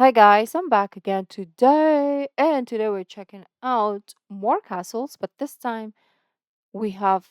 Hi guys, I'm back again today, and today we're checking out more castles, but this time we have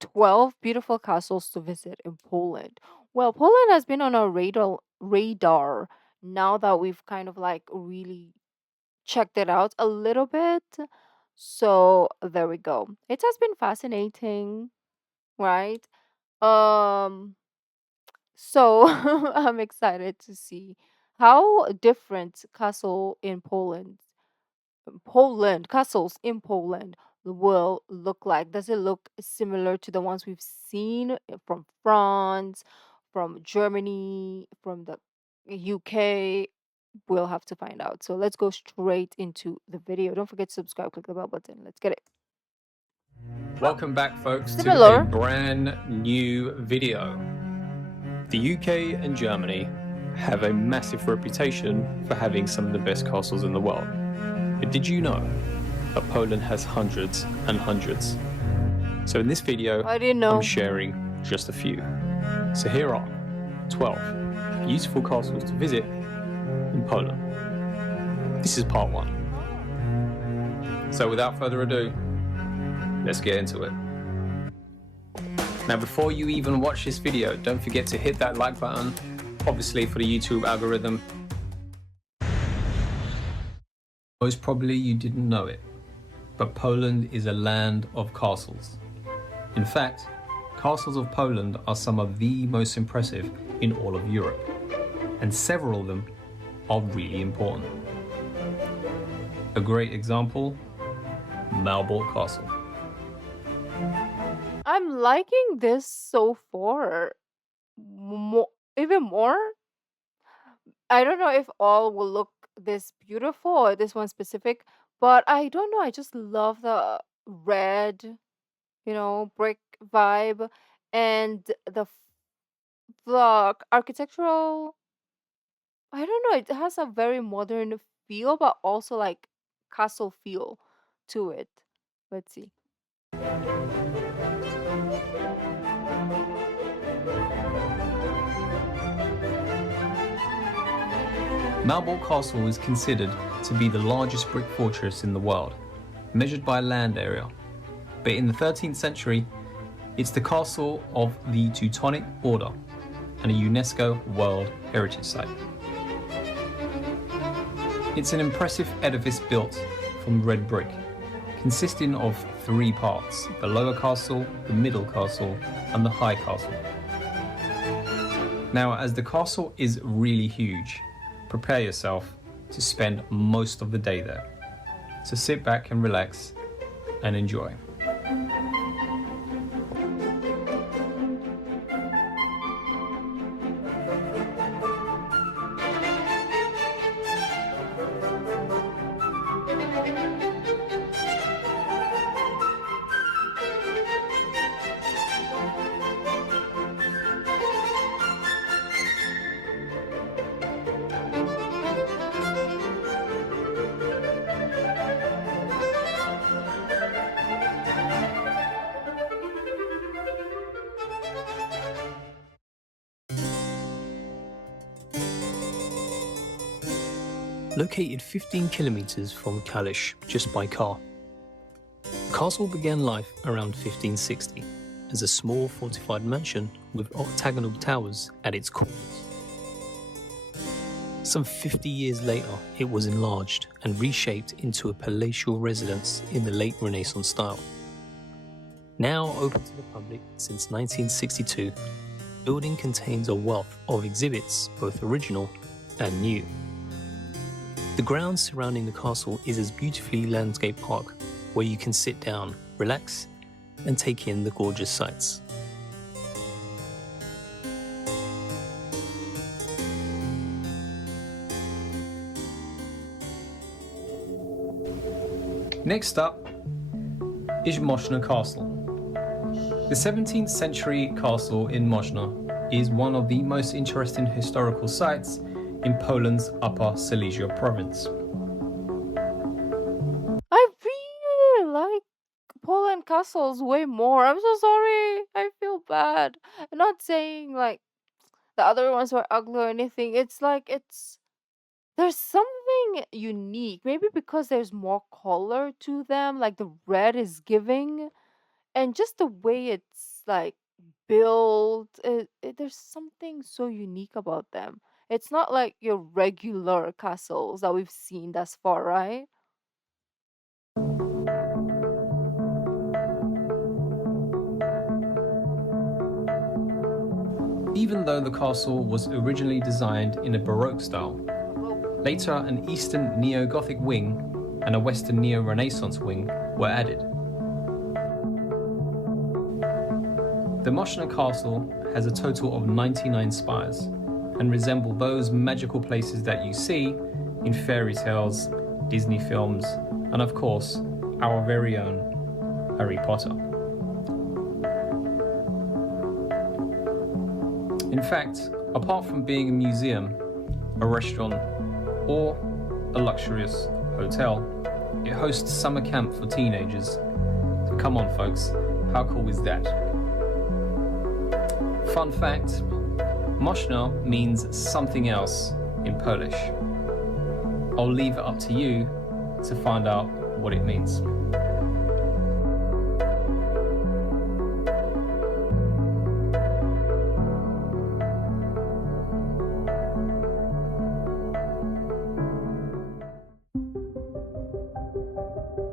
12 beautiful castles to visit in Poland. Well, Poland has been on our radar now that we've kind of like really checked it out a little bit. So there we go. It has been fascinating, right? Um, so I'm excited to see how different castle in Poland, castles in Poland will look like. Does it look similar to the ones we've seen from France, from Germany, from the UK? We'll have to find out. So let's go straight into the video. Don't forget to subscribe, click the bell button. Let's get it. Welcome back, folks, to a Similar. brand new video. The UK and Germany have a massive reputation for having some of the best castles in the world. But did you know that Poland has hundreds and hundreds? So in this video, I didn't know. I'm sharing just a few. So here are 12 beautiful castles to visit in Poland. This is part one. So without further ado, let's get into it. Now, before you even watch this video, don't forget to hit that like button, obviously for the YouTube algorithm. Most probably you didn't know it, but Poland is a land of castles. In fact, castles of Poland are some of the most impressive in all of Europe, and several of them are really important. A great example, Malbork Castle. I'm liking this so far. Even more. I don't know if all will look this beautiful or this one specific, but I don't know. I just love the red, brick vibe and the architectural. I don't know. It has a very modern feel, but also like castle feel to it. Let's see. Malbork Castle is considered to be the largest brick fortress in the world, measured by land area. But in the 13th century, it's the castle of the Teutonic Order and a UNESCO World Heritage Site. It's an impressive edifice built from red brick, consisting of three parts: the lower castle, the middle castle, and the high castle. Now, as the castle is really huge, prepare yourself to spend most of the day there. So sit back and relax and enjoy. Located 15 kilometers from Kalisz just by car. The castle began life around 1560 as a small fortified mansion with octagonal towers at its corners. Some 50 years later, it was enlarged and reshaped into a palatial residence in the late Renaissance style. Now open to the public since 1962, the building contains a wealth of exhibits, both original and new. The grounds surrounding the castle is a beautifully landscaped park where you can sit down, relax, and take in the gorgeous sights. Next up is Moszna Castle. The 17th century castle in Moszna is one of the most interesting historical sites in Poland's Upper Silesia province. I really like Poland castles way more. I'm so sorry. I feel bad. I'm not saying like the other ones were ugly or anything. It's like There's something unique, maybe because there's more color to them, like the red is giving, and just the way it's like built. There's something so unique about them. It's not like your regular castles that we've seen thus far, right? Even though the castle was originally designed in a Baroque style, Baroque. later an Eastern Neo-Gothic wing and a Western Neo-Renaissance wing were added. The Moszna Castle has a total of 99 spires and resemble those magical places that you see in fairy tales, Disney films, and of course, our very own Harry Potter. In fact, apart from being a museum, a restaurant, or a luxurious hotel, it hosts summer camp for teenagers. So come on folks, how cool is that? Fun fact, Moszna means something else in Polish. I'll leave it up to you to find out what it means.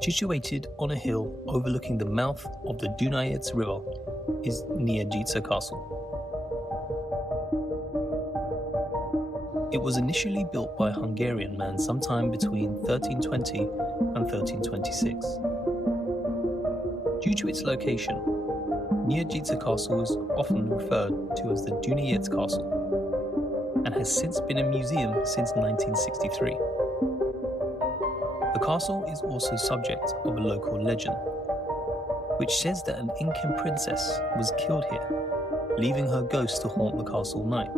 Situated on a hill overlooking the mouth of the Dunajec River is Niedzica Castle. It was initially built by a Hungarian man sometime between 1320 and 1326. Due to its location, Niedzica Castle is often referred to as the Dunajec Castle and has since been a museum since 1963. The castle is also subject of a local legend, which says that an Incan princess was killed here, leaving her ghost to haunt the castle night.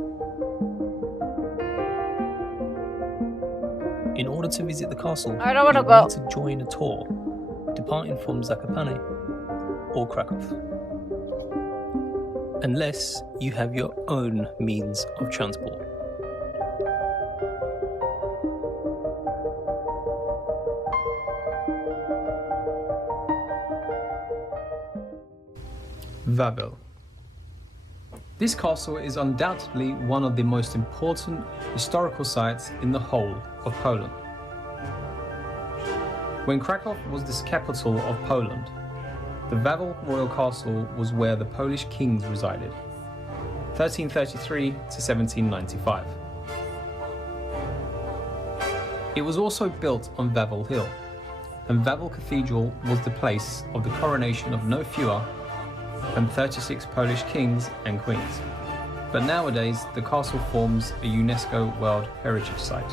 In order to visit the castle, I don't wanna you go. need to join a tour, departing from Zakopane or Krakow. Unless you have your own means of transport. Wawel. This castle is undoubtedly one of the most important historical sites in the whole of Poland. When Krakow was the capital of Poland, the Wawel royal castle was where the Polish kings resided, 1333 to 1795. It was also built on Wawel Hill, and Wawel Cathedral was the place of the coronation of no fewer than 36 Polish kings and queens. But nowadays, the castle forms a UNESCO World Heritage Site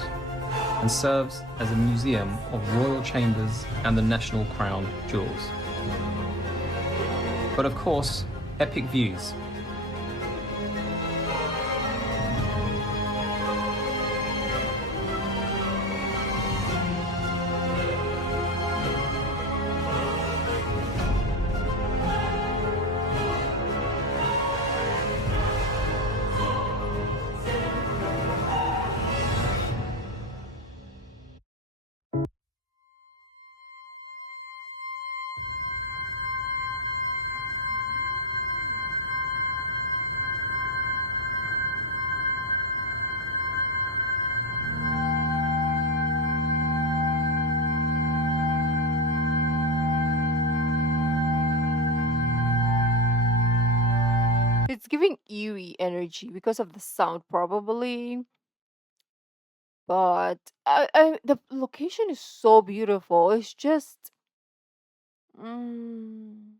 and serves as a museum of royal chambers and the national crown jewels. But of course, epic views. It's giving eerie energy because of the sound, probably. But the location is so beautiful. It's just. Mm,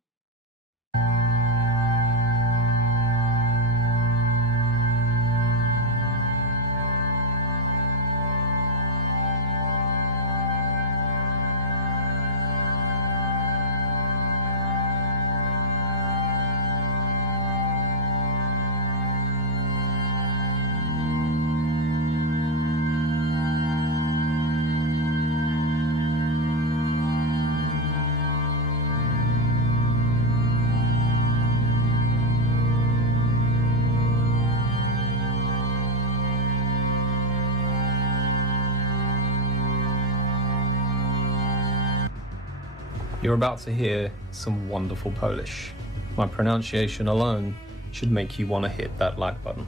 You're about to hear some wonderful Polish. My pronunciation alone should make you want to hit that like button.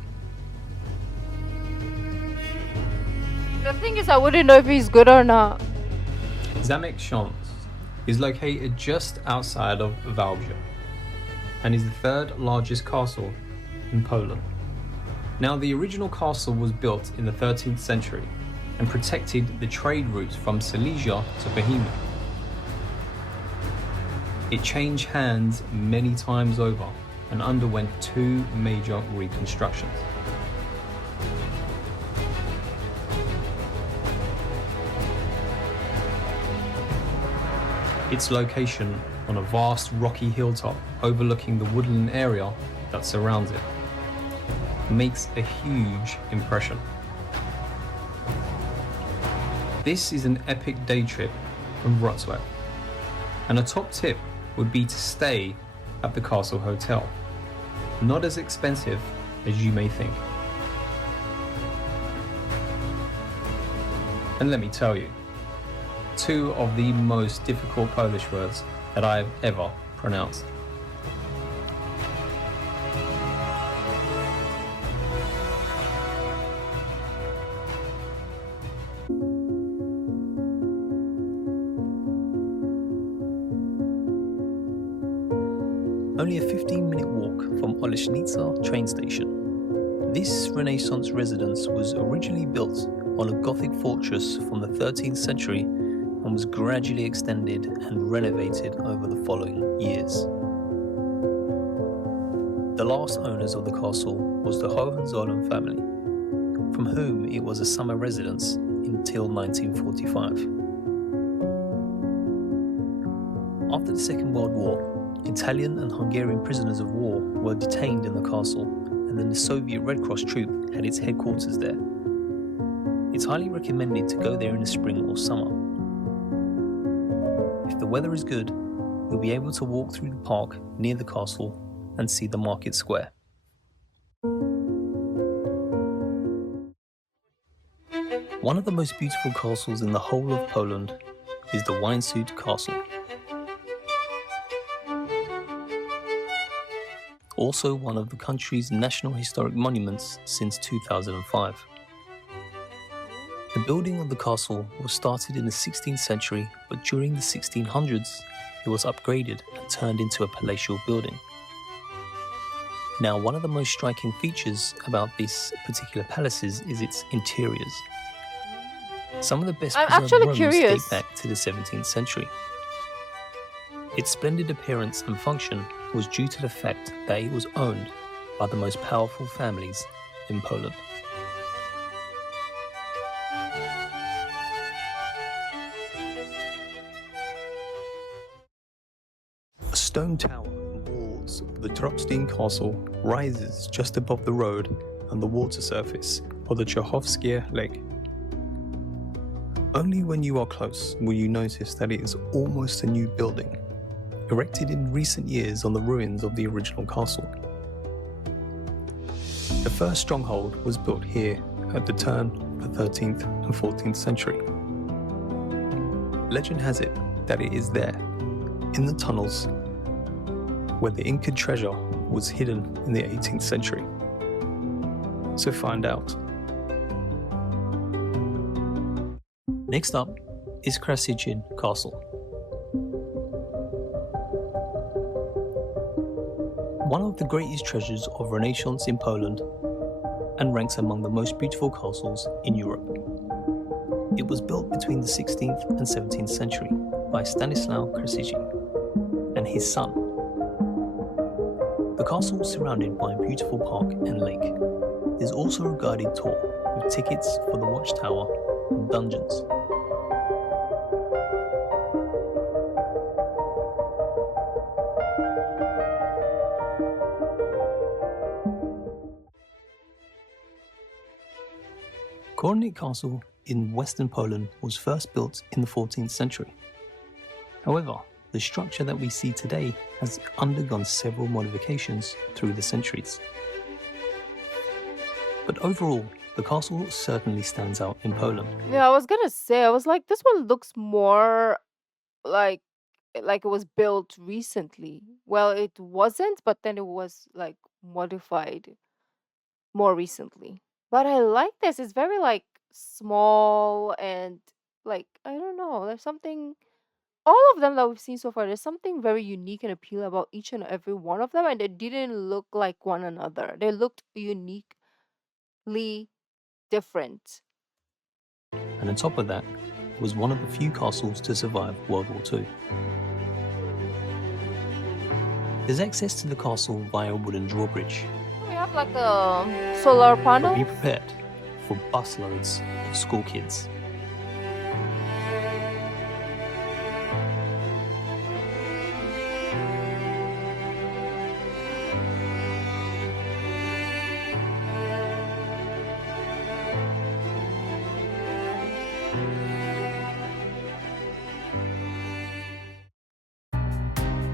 The thing is, I wouldn't know if he's good or not. Zamek is located just outside of Wałbrzych and is the third largest castle in Poland. Now, the original castle was built in the 13th century and protected the trade routes from Silesia to Bohemia. It changed hands many times over and underwent 2 major reconstructions. Its location on a vast rocky hilltop overlooking the woodland area that surrounds it makes a huge impression. This is an epic day trip from Wrocław, and a top tip would be to stay at the Castle Hotel. Not as expensive as you may think. And let me tell you, 2 of the most difficult Polish words that I have ever pronounced. Only a 15-minute walk from Olesnica train station. This Renaissance residence was originally built on a Gothic fortress from the 13th century and was gradually extended and renovated over the following years. The last owners of the castle was the Hohenzollern family, from whom it was a summer residence until 1945. After the Second World War, Italian and Hungarian prisoners of war were detained in the castle, and then the Soviet Red Cross Troop had its headquarters there. It's highly recommended to go there in the spring or summer. If the weather is good, you'll be able to walk through the park near the castle and see the market square. One of the most beautiful castles in the whole of Poland is the Ksiaz Castle. Also one of the country's national historic monuments since 2005. The building of the castle was started in the 16th century, but during the 1600s it was upgraded and turned into a palatial building. Now, one of the most striking features about this particular palaces is its interiors. Some of the best preserved rooms date back to the 17th century. Its splendid appearance and function was due to the fact that it was owned by the most powerful families in Poland. A stone tower and walls of the Trobstein Castle rises just above the road and the water surface of the Czocha Lake. Only when you are close will you notice that it is almost a new building, erected in recent years on the ruins of the original castle. The first stronghold was built here at the turn of the 13th and 14th century. Legend has it that it is there, in the tunnels, where the Inca treasure was hidden in the 18th century. So find out. Next up is Ksiaz Castle. One of the greatest treasures of Renaissance in Poland and ranks among the most beautiful castles in Europe. It was built between the 16th and 17th century by Stanisław Ksiaz and his son. The castle is surrounded by a beautiful park and lake. There's also a guided tour with tickets for the watchtower and dungeons. Kornik Castle in western Poland was first built in the 14th century. However, the structure that we see today has undergone several modifications through the centuries. But overall, the castle certainly stands out in Poland. Yeah, I was gonna say, I was like, this one looks more like like it was built recently. Well, it wasn't, but then it was like modified more recently. But I like this. It's very like small and like I don't know. There's something all of them that we've seen so far. There's something very unique and appealing about each and every one of them, and they didn't look like one another. They looked uniquely different. And on top of that, it was one of the few castles to survive World War II. There's access to the castle via a wooden drawbridge, We have like a solar but panel. be prepared for busloads of school kids.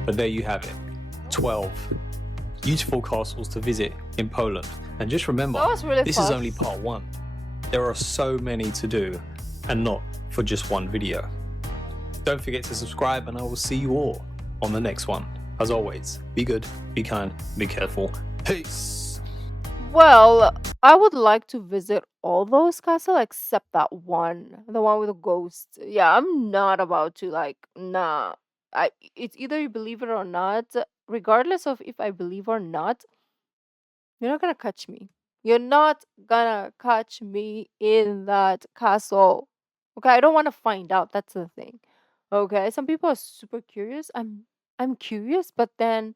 But there you have it, 12 beautiful castles to visit in Poland. And just remember, That was really this is fast. only part one. There are so many to do, and not for just one video. Don't forget to subscribe, and I will see you all on the next one. As always, be good, be kind, be careful. Peace! Well, I would like to visit all those castles except that one, the one with the ghost. Yeah, I'm not about to like nah. It's either you believe it or not. Regardless of if I believe or not, you're not gonna catch me. You're not gonna catch me in that castle. Okay, I don't want to find out. That's the thing. Okay, some people are super curious. I'm curious, but then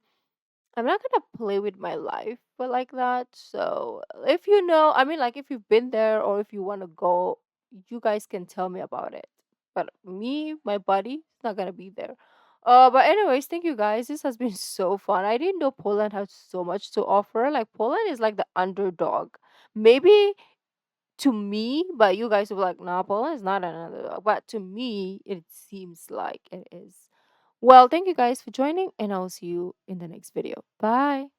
I'm not gonna play with my life but like that. So if you know, I mean, like if you've been there or if you want to go, you guys can tell me about it. But me, my buddy, is not gonna be there. But anyways, thank you guys. This has been so fun. I didn't know Poland had so much to offer. Like Poland is like the underdog. Maybe to me, but you guys will be like, nah, Poland is not an underdog. But to me, it seems like it is. Well, thank you guys for joining, and I'll see you in the next video. Bye.